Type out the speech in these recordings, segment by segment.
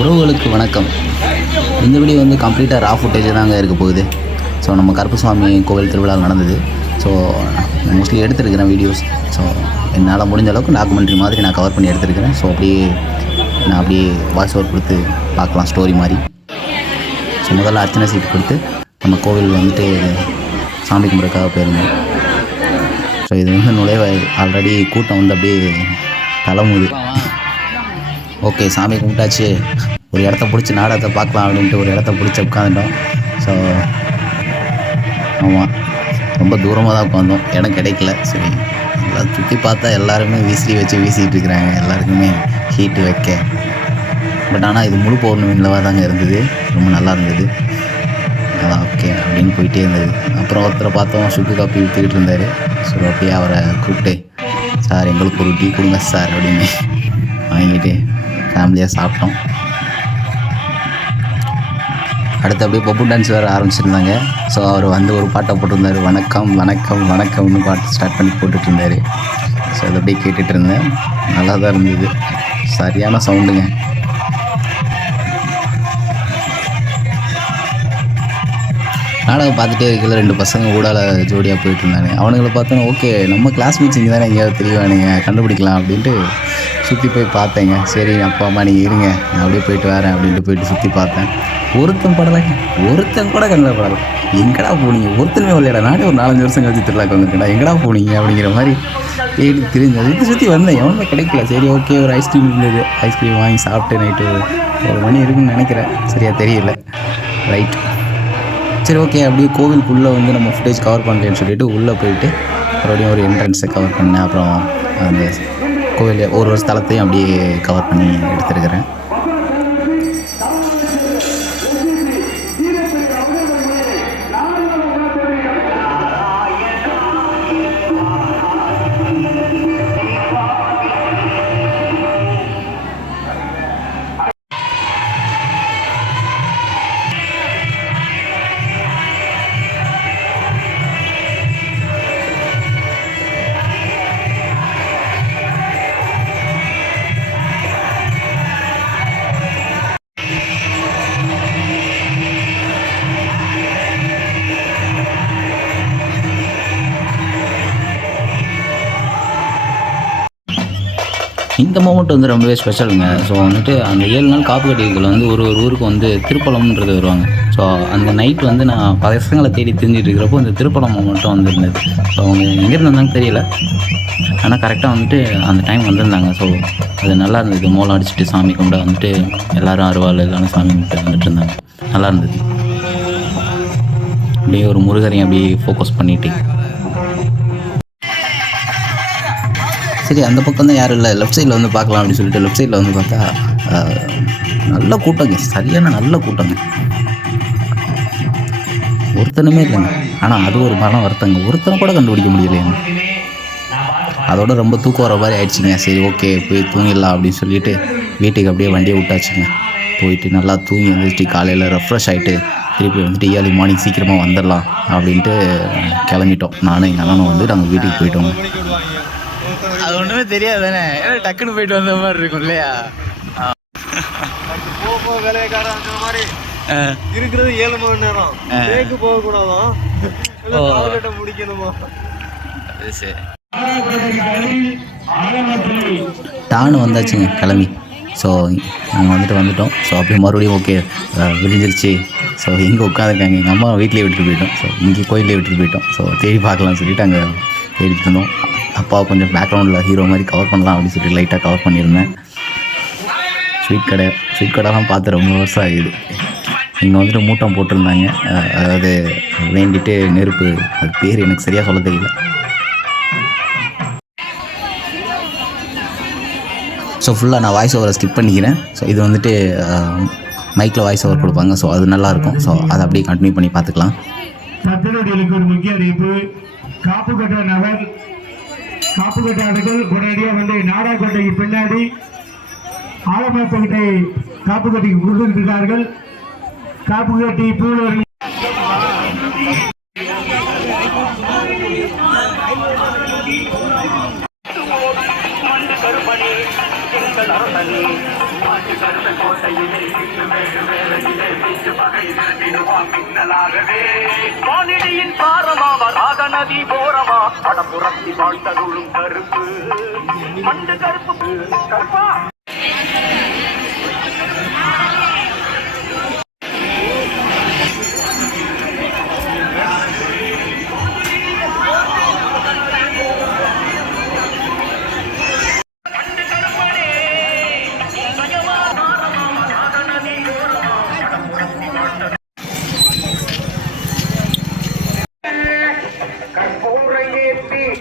உறவுகளுக்கு வணக்கம். இந்த வீடியோ வந்து கம்ப்ளீட்டாக ரா ஃபுட்டேஜ் தாங்க இருக்க போகுது. ஸோ நம்ம கருப்புசாமி கோவில் திருவிழா நடந்தது. ஸோ மோஸ்ட்லி எடுத்துருக்கிறேன் வீடியோஸ். ஸோ என்னால் முடிஞ்ச அளவுக்கு டாக்குமெண்ட்ரி மாதிரி நான் கவர் பண்ணி எடுத்துருக்கிறேன். ஸோ அப்படியே வாய்ஸ் ஓவர் கொடுத்து பார்க்கலாம் ஸ்டோரி மாதிரி. ஸோ முதல்ல அர்ச்சனை சீட்டு கொடுத்து நம்ம கோவில் வந்துட்டு சாமி கும்பிட்றதுக்காக போயிருந்தோம். ஸோ இது வந்து நுழைவாயில் ஆல்ரெடி கூட்டம் வந்து அப்படியே தலைமுது. ஓகே, சாமி கும்பிட்டாச்சு, ஒரு இடத்த பிடிச்சி நாடகத்தை பார்க்கலாம் அப்படின்ட்டு ஒரு இடத்த பிடிச்சி உட்காந்துட்டோம். ஸோ ஆமாம், ரொம்ப தூரமாக தான் உட்காந்தோம், இடம் கிடைக்கல. சரி, எல்லாம் சுற்றி பார்த்தா எல்லாருமே விசிறி வச்சு வீசிகிட்டு இருக்கிறாங்க, எல்லாருக்குமே ஹீட்டு வைக்க. பட் ஆனால் இது முழு பௌர்ணமி நிலவாக தாங்க இருந்தது, ரொம்ப நல்லா இருந்தது. ஓகே அப்படின்னு போயிட்டே இருந்தது. அப்புறம் ஒருத்தரை பார்த்தோம், சுக்கு காப்பி விற்றுக்கிட்டு இருந்தார். ஸோ அப்படியே அவரை கூப்பிட்டு, சார் எங்களுக்கு ஒரு டீ கொடுங்க சார் அப்படின்னு வாங்கிட்டு ஃபேமிலியாக சாப்பிட்டோம். அடுத்து அப்படியே பப்பு டான்ஸ் வேறு ஆரம்பிச்சிருந்தாங்க. ஸோ அவர் வந்து ஒரு பாட்டை போட்டிருந்தார், வணக்கம் வணக்கம் வணக்கம்னு பாட்டு ஸ்டார்ட் பண்ணி போட்டுட்டு இருந்தார். ஸோ அதை அப்படியே கேட்டுட்டு இருந்தேன், நல்லா தான் இருந்தது, சரியான சவுண்டுங்க. நாடகம் பார்த்துட்டே இருக்கல, 2 பசங்க ஊடால ஜோடியாக போயிட்டு இருந்தாங்க. அவனுங்களை பார்த்தோன்னா ஓகே, நம்ம கிளாஸ்மேட்ஸ் இங்கே தானே எங்கேயாவது தெரியவானுங்க, கண்டுபிடிக்கலாம் அப்படின்ட்டு சுற்றி போய் பார்த்தேங்க. சரி அப்பா அம்மா நீங்கள் இருங்க, நான் அப்படியே போயிட்டு வரேன் அப்படின்ட்டு போயிட்டு சுற்றி பார்த்தேன். ஒருத்தன் கூட கண்ணில் படலை. எங்கடா போனீங்க, ஒருத்தனுமே விளையாட. நானே ஒரு 4-5 வருஷம் கழிச்சு திருவிழாக்கு வந்துருக்கேன், எங்கடா போனீங்க அப்படிங்கிற மாதிரி தேடி தெரிஞ்சு சுற்றி வந்தேன், எவனுமே கிடைக்கல. சரி ஓகே, ஒரு ஐஸ்கிரீம் இருந்தது, ஐஸ்கிரீம் வாங்கி சாப்பிட்டு நைட்டு 1 மணி இருக்குன்னு நினைக்கிறேன், சரியாக தெரியல. ரைட், சரி ஓகே. அப்படியே கோவிலுக்குள்ளே வந்து நம்ம ஃபுட்டேஜ் கவர் பண்ணலன்னு சொல்லிட்டு உள்ளே போயிட்டு மறுபடியும் ஒரு என்ட்ரன்ஸை கவர் பண்ணேன். அப்புறம் அந்த கோவில் ஒரு ஸ்தலத்தையும் அப்படியே கவர் பண்ணி எடுத்துருக்கிறேன். இந்த மூமெண்ட் வந்து ரொம்பவே ஸ்பெஷலுங்க. ஸோ வந்துட்டு அந்த 7 நாள் காப்பு கட்டிகள் வந்து ஒரு ஊருக்கு வந்து திருப்பலம்ன்றது வருவாங்க. ஸோ அந்த நைட் வந்து நான் பசங்களை தேடி தெரிஞ்சிட்டு இருக்கிறப்போ இந்த திருப்பலம் மூமெண்ட்டும் வந்துருந்தது. ஸோ அவங்க எங்கேருந்து வந்தாங்க தெரியல, ஆனால் கரெக்டாக வந்துட்டு அந்த டைம் வந்திருந்தாங்க. ஸோ அது நல்லா இருந்தது. மோளம் அடிச்சுட்டு சாமி கும்பிட வந்துட்டு எல்லோரும் அருவாள் எல்லாரும் சாமி கும்பிட்டு வந்துட்டு இருந்தாங்க, நல்லா இருந்தது. அப்படியே ஒரு முருகரையும் அப்படியே ஃபோக்கஸ் பண்ணிட்டு சரி அந்த பக்கம் தான் யாரும் இல்லை, லெஃப்ட் சைடில் வந்து பார்க்கலாம் அப்படின்னு சொல்லிட்டு லெஃப்ட் சைடில் வந்து பார்த்தா நல்ல கூட்டங்க, சரியான நல்ல கூட்டங்க, ஒருத்தனுமே இல்லைங்க. ஆனால் அது ஒரு மனம் வருத்தங்க, ஒருத்தனை கூட கண்டுபிடிக்க முடியலைங்க. அதோட ரொம்ப தூக்கம் வர மாதிரி ஆயிடுச்சுங்க. சரி ஓகே போய் தூங்கிடலாம் அப்படின்னு சொல்லிட்டு வீட்டுக்கு அப்படியே வண்டியை விட்டாச்சுங்க. போயிட்டு நல்லா தூங்கி வந்துட்டு காலையில் ரெஃப்ரெஷ் ஆகிட்டு திருப்பி வந்துட்டு ஏர்லி மார்னிங் சீக்கிரமாக வந்துடலாம் அப்படின்ட்டு கிளம்பிட்டோம். நானும் எங்கள் அண்ணனும் வந்து நாங்கள் வீட்டுக்கு போயிட்டோங்க. அது ஒன்றுமே தெரியாது தானே, ஏன்னா டக்குன்னு போயிட்டு வந்த மாதிரி இருக்கும் இல்லையா. வேலைக்காரன் மாதிரி இருக்கிறது 7 மணி நேரம், பிரேக்கு போகக்கூடாதான், முடிக்கணுமா. சரி டானு வந்தாச்சுங்க கிளம்பி. ஸோ நாங்கள் வந்துட்டோம். ஸோ அப்படியே மறுபடியும் ஓகே விழிஞ்சிருச்சு. ஸோ இங்கே உட்காந்துருக்காங்க, எங்கள் அம்மா வீட்லேயே விட்டுட்டு போயிட்டோம். ஸோ இங்கே கோயிலே விட்டுட்டு போயிட்டோம். ஸோ தேடி பார்க்கலாம்னு சொல்லிட்டு அங்கே தேடிட்டு இருந்தோம். அப்பாவை கொஞ்சம் பேக்ரவுண்டில் ஹீரோ மாதிரி கவர் பண்ணலாம் அப்படின்னு சொல்லிட்டு லைட்டாக கவர் பண்ணியிருந்தேன். ஸ்வீட் கடைலாம் பார்த்து ரொம்ப வருஷம் ஆகிடுது. இங்கே வந்துட்டு மூட்டம் போட்டிருந்தாங்க, அதாவது வேண்டிட்டு நெருப்பு, அது பேர் எனக்கு சரியாக சொல்ல தெரியல. ஸோ ஃபுல்லாக நான் வாய்ஸ் ஓவரை ஸ்கிப் பண்ணிக்கிறேன். ஸோ இது வந்துட்டு மைக்கில் வாய்ஸ் ஓவர் கொடுப்பாங்க. ஸோ அது நல்லாயிருக்கும். ஸோ அதை அப்படியே கண்டினியூ பண்ணி பார்த்துக்கலாம். சத்திரடிகளுக்கு ஒரு முக்கிய அறிவிப்பு, காப்புக்கட்ட நபர் காப்புக்கட்டாளர்கள் உடனடியாக வந்து நாடாக்கோட்டைக்கு பின்னாடி ஆலமரத்தை காப்புக்கட்டிக்கு கொடுத்திருக்கிறார்கள். காப்புக்கட்டி பூலூர் வானிடையின் பாரமாவ ராக நதி போரமா படப்புறத்தி வாழ்ந்தருளும் கருப்பு மண்டு கருப்பு கருப்பா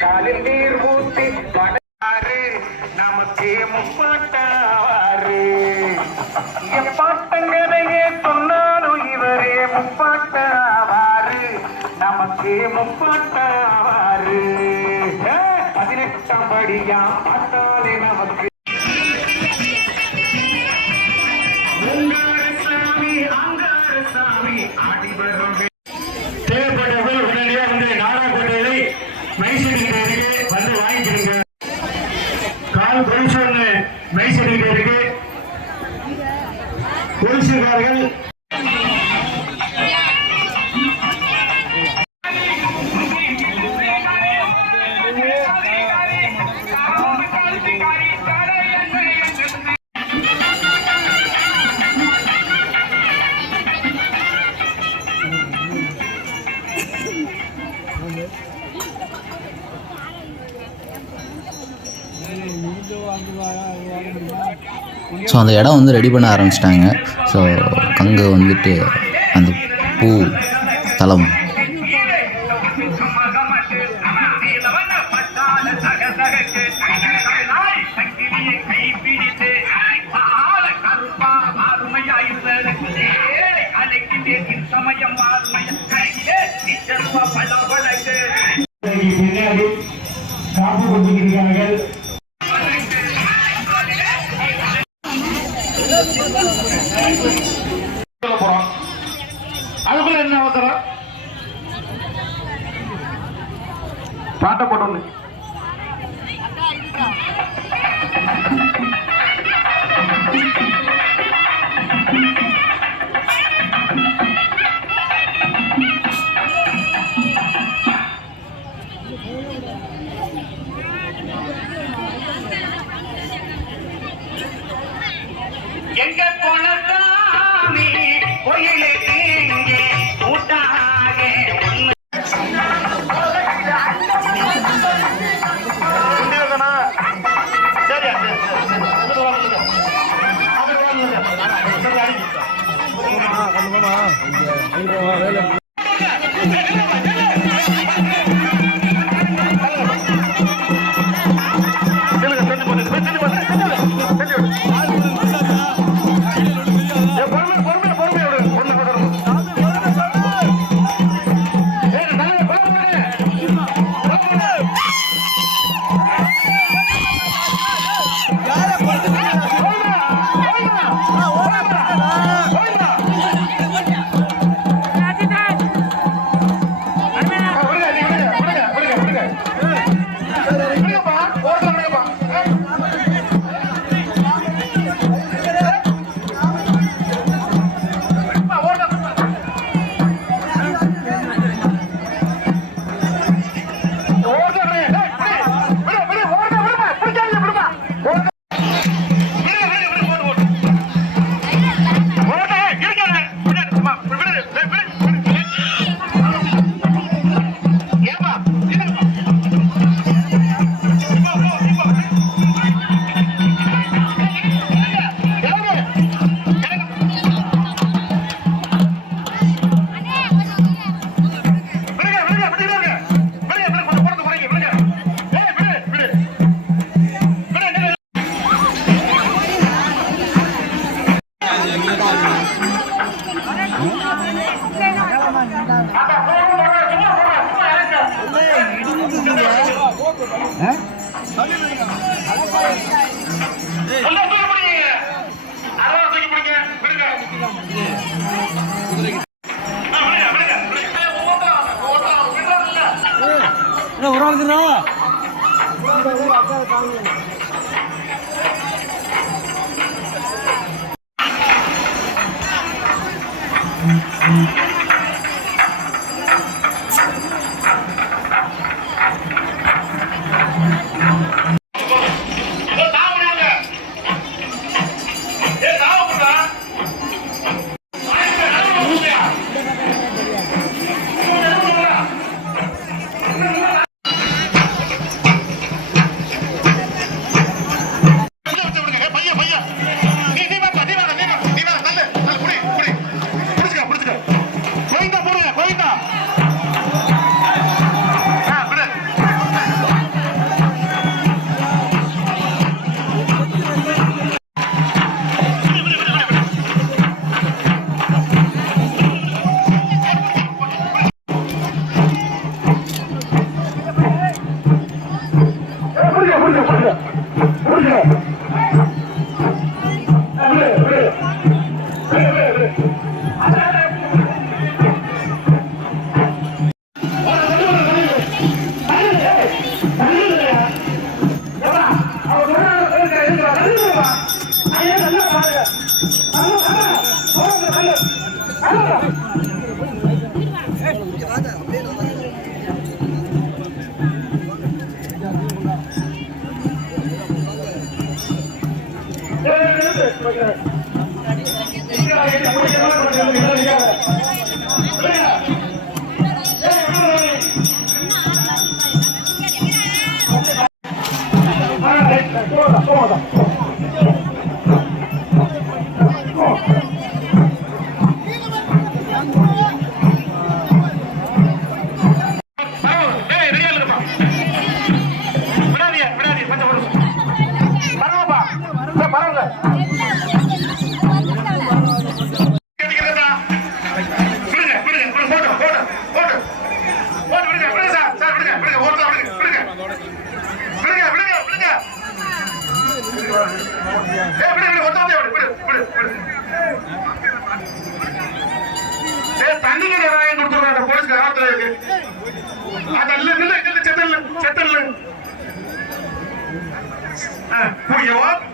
காலில் நீர் ஊத்தி படாரு நமக்கு முப்பாட்டாவாரு எப்பாட்டங்களையே சொன்னாலும் இவரே முப்பாட்டாவாரு நமக்கு முப்பாட்டாவாரு 18ஆம் படியா பார்த்தாலே நமக்கு சாமி அங்கார சாமி ஆடி வரும் தேவைப்பட்டவர்கள் உடனடியாக வந்து நாடாக்கோட்டையிலே மைசூரிக்கிட்ட இருக்கு வந்து வாங்கிக்கிறீங்க. கால் கொலுசு ஒன்று மைசூரிக்கிட்ட இருக்கு. கொலுசுக்காரர்கள் ஸோ அந்த இடம் வந்து ரெடி பண்ண ஆரம்பிச்சிட்டாங்க. ஸோ அங்கே வந்துட்டு அந்த பூ தலம் பின்னாடி காப்பு கொடுத்திருக்கிறார்கள். அதுக்குள்ள என்ன அவசரம் பாட்டை போட்டு எங்க போனதாமி கோயிலே தேங்கே கூட்டாக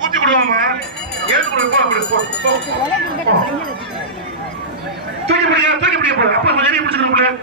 ஊத்தி கொடுவாமா தூக்கி முடிய போடு அப்ப கொஞ்சம் பிடிச்சிருக்கோம்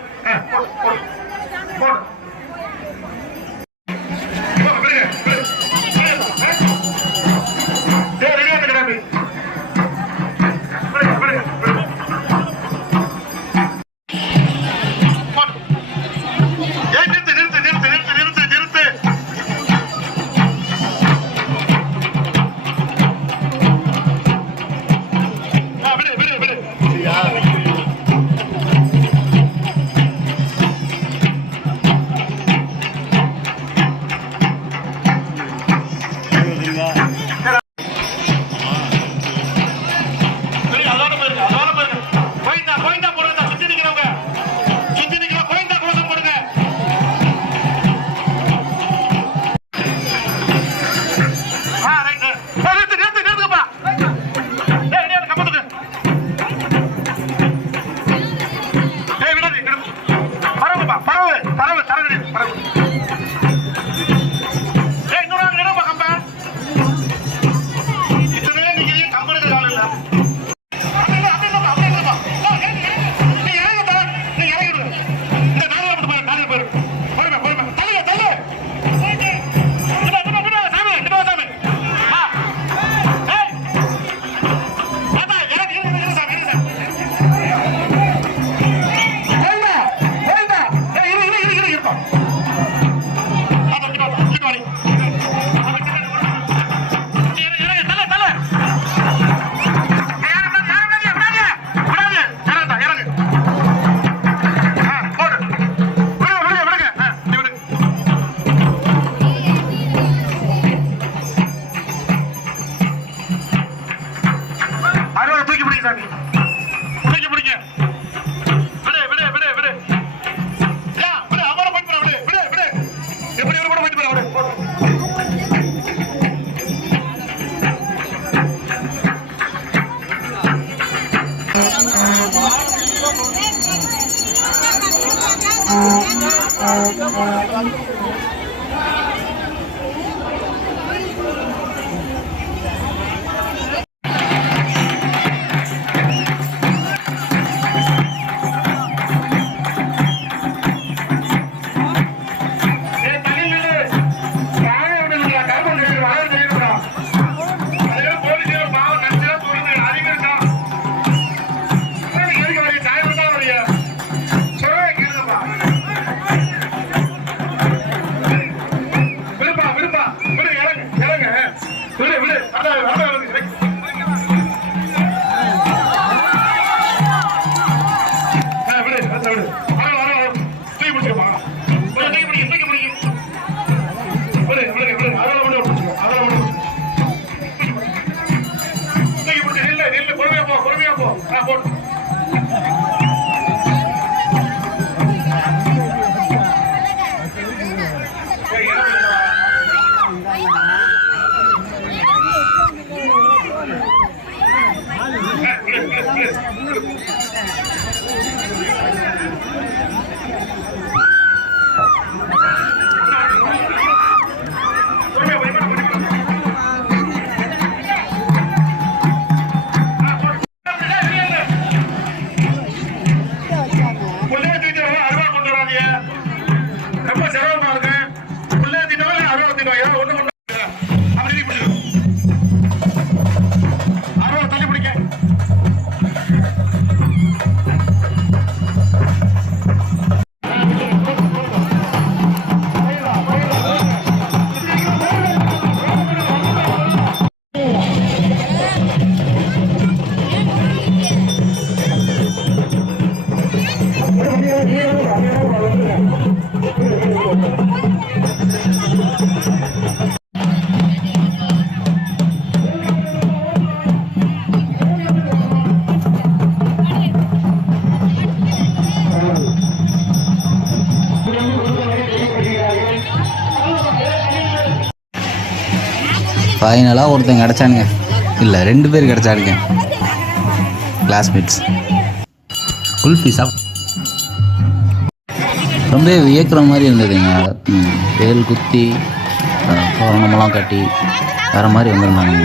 போடு. புள்ளைய தூக்கிட்டு வா, அருவா கொண்டு வராதீங்க. ரொம்ப சிரமமா இருக்கு. புள்ளைய தூக்கிட்டு வா, இல்ல அருவா தூக்கிட்டு வா. ஏதாவது ஒண்ணு கொண்டு வா. அப்படி நீ பிடிச்சிக்கோ. அருவா தள்ளி பிடிக்க. ஃபைனலாக ஒருத்தன் கிடச்சானுங்க, இல்லை 2 பேர் கிடச்சானுங்க கிளாஸ்மேட்ஸ். குல்ஃபி ரொம்ப வியக்கிற மாதிரி இருந்ததுங்க. வேல் குத்தி தோரணமெல்லாம் கட்டி வேறு மாதிரி வந்திருந்தாங்க.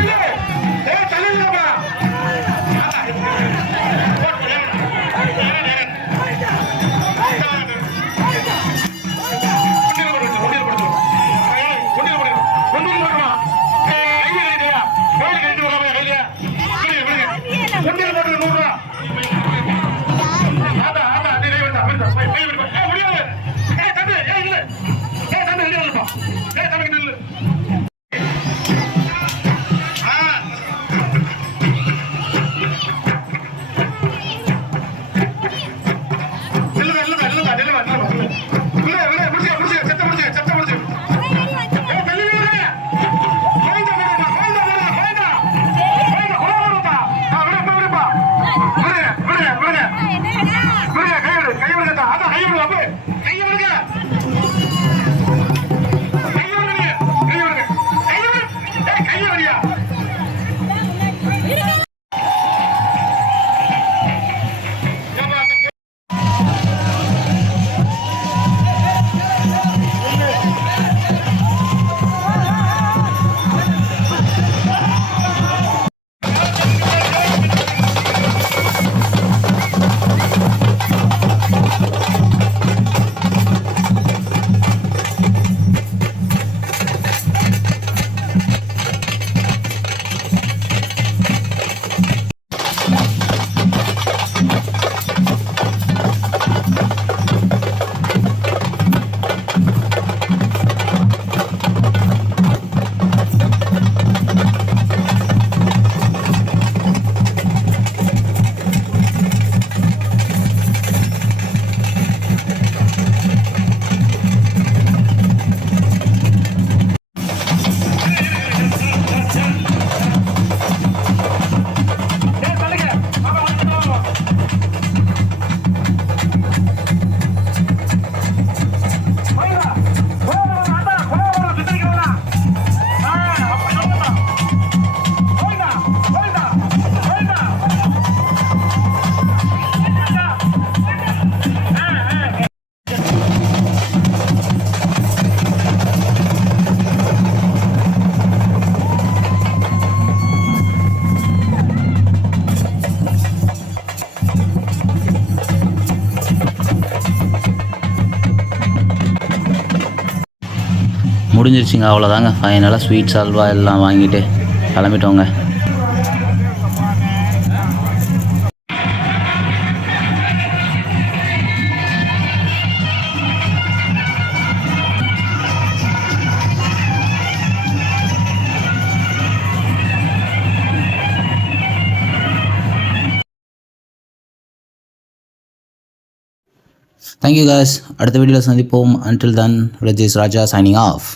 முடிஞ்சிருச்சுங்க, அவ்வளோதாங்க. ஃபைனலாக ஸ்வீட்ஸ் அல்வா எல்லாம் வாங்கிட்டு கிளம்பிட்டோங்க. Thank you guys. அடுத்த வீடியோவில் சந்திப்போம். Until then, Rajesh Raja signing off.